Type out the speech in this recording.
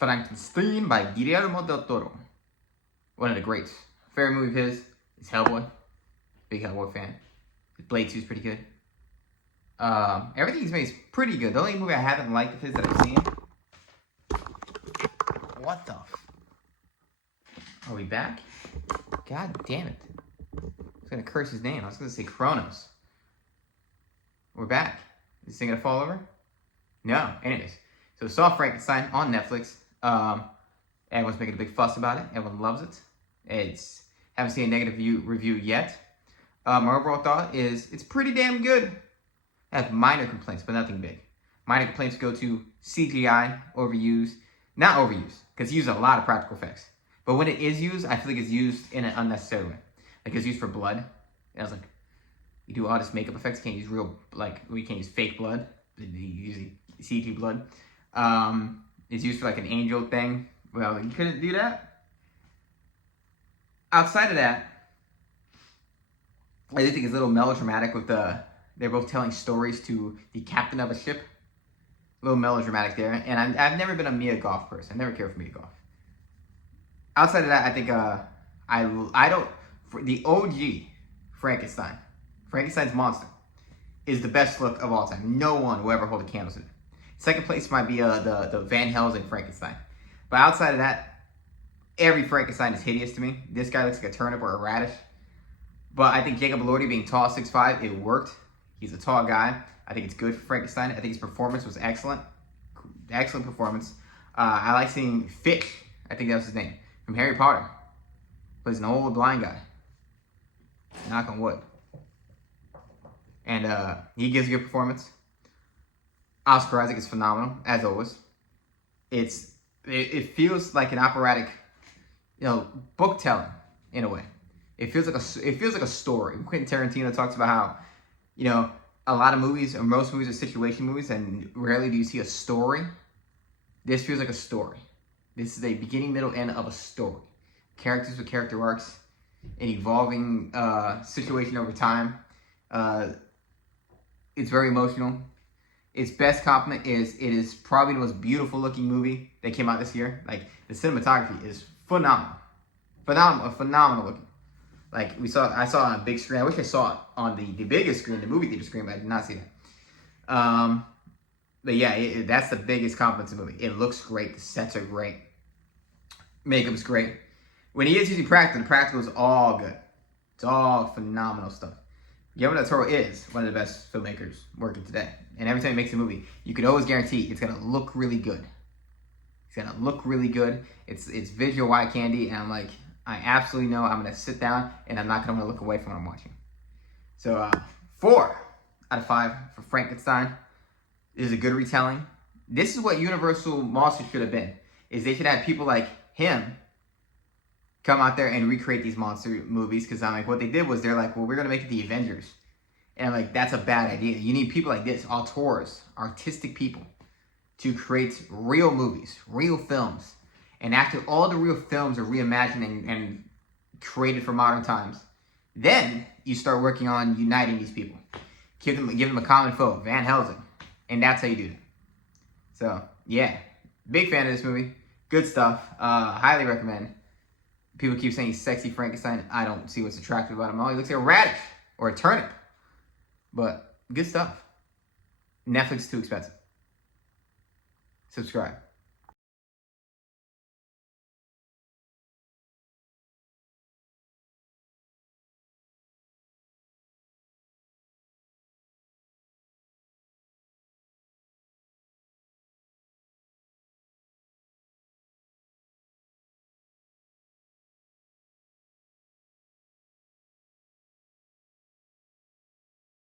Frankenstein by Guillermo del Toro. One of the greats. Favorite movie of his is Hellboy. Big Hellboy fan. Blade 2 is pretty good. Everything he's made is pretty good. The only movie I haven't liked of his that I've seen. What the Are we back? God damn it. I was gonna curse his name. I was gonna say Kronos. We're back. Is this thing gonna fall over? No. Anyways. So saw Frankenstein on Netflix. Everyone's making a big fuss about it. Everyone loves it. Haven't seen a negative review yet. My overall thought is it's pretty damn good. I have minor complaints, but nothing big. Minor complaints go to CGI, overused. Not overused, because it's used a lot of practical effects. But when it is used, I feel like it's used in an unnecessary way. Like it's used for blood. And I was like, you do all this makeup effects, you can't use real, we can't use fake blood. Using CG blood. It's used for like an angel thing. Well, you couldn't do that. Outside of that, I do think it's a little melodramatic with they're both telling stories to the captain of a ship. A little melodramatic there. And I've never been a Mia Goth person. I never cared for Mia Goth. Outside of that, I think I don't, for the OG Frankenstein's monster, is the best look of all time. No one will ever hold a candle to it. Second place might be the Van Helsing Frankenstein. But outside of that, every Frankenstein is hideous to me. This guy looks like a turnip or a radish. But I think Jacob Elordi being tall, 6'5", it worked. He's a tall guy. I think it's good for Frankenstein. I think his performance was excellent. Excellent performance. I like seeing Fish, I think that was his name, from Harry Potter. Plays an old blind guy. Knock on wood. And he gives a good performance. Oscar Isaac is phenomenal, as always. It feels like an operatic, book telling in a way. It feels like a story. Quentin Tarantino talks about how, a lot of movies, or most movies, are situation movies, and rarely do you see a story. This feels like a story. This is a beginning, middle, end of a story. Characters with character arcs, an evolving situation over time. It's very emotional. Its best compliment is it is probably the most beautiful looking movie that came out this year. Like, the cinematography is phenomenal. Phenomenal looking. Like, I saw it on a big screen. I wish I saw it on the biggest screen, the movie theater screen, but I did not see that. But yeah, that's the biggest compliment to the movie. It looks great. The sets are great. Makeup's great. When he is using practical, the practical is all good. It's all phenomenal stuff. Guillermo del Toro is one of the best filmmakers working today. And every time he makes a movie, you can always guarantee it's going to look really good. It's going to look really good. It's visual eye candy, and I'm like, I absolutely know I'm going to sit down and I'm not going to want to look away from what I'm watching. So, 4 out of 5 for Frankenstein. This is a good retelling. This is what Universal Monsters should have been. Is they should have people like him come out there and recreate these monster movies. Because I'm like, what they did was they're like, well, we're going to make it the Avengers. And I'm like, that's a bad idea. You need people like this, auteurs, artistic people, to create real movies, real films. And after all the real films are reimagined and created for modern times, then you start working on uniting these people. Give them a common foe, Van Helsing. And that's how you do it. So, yeah. Big fan of this movie. Good stuff. Highly recommend. People keep saying he's sexy Frankenstein. I don't see what's attractive about him. He looks like a radish or a turnip. But good stuff. Netflix is too expensive. Subscribe.